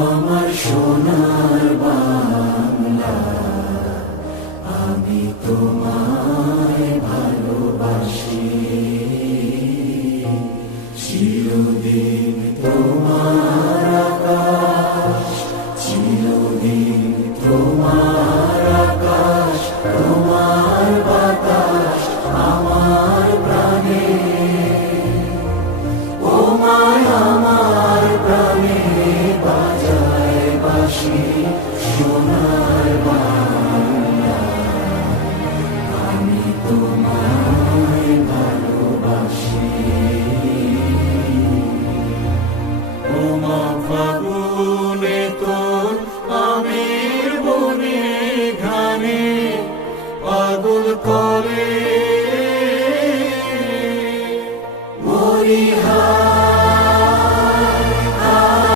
আমার সোনার বাংলা, আমি তোমায় ভালোবাসি। চিরদিন তোমার আকাশ, চিরদিন তোমার আকাশ, তোমার বাতাস আমার প্রাণে। ও মায় আমার প্রাণে বাজায় বাঁশি সোনার বাংলা, আমি তোমায় ভালোবাসি। ও মা ফাগুনে তোর আবির বনে ঘানে পাগল করে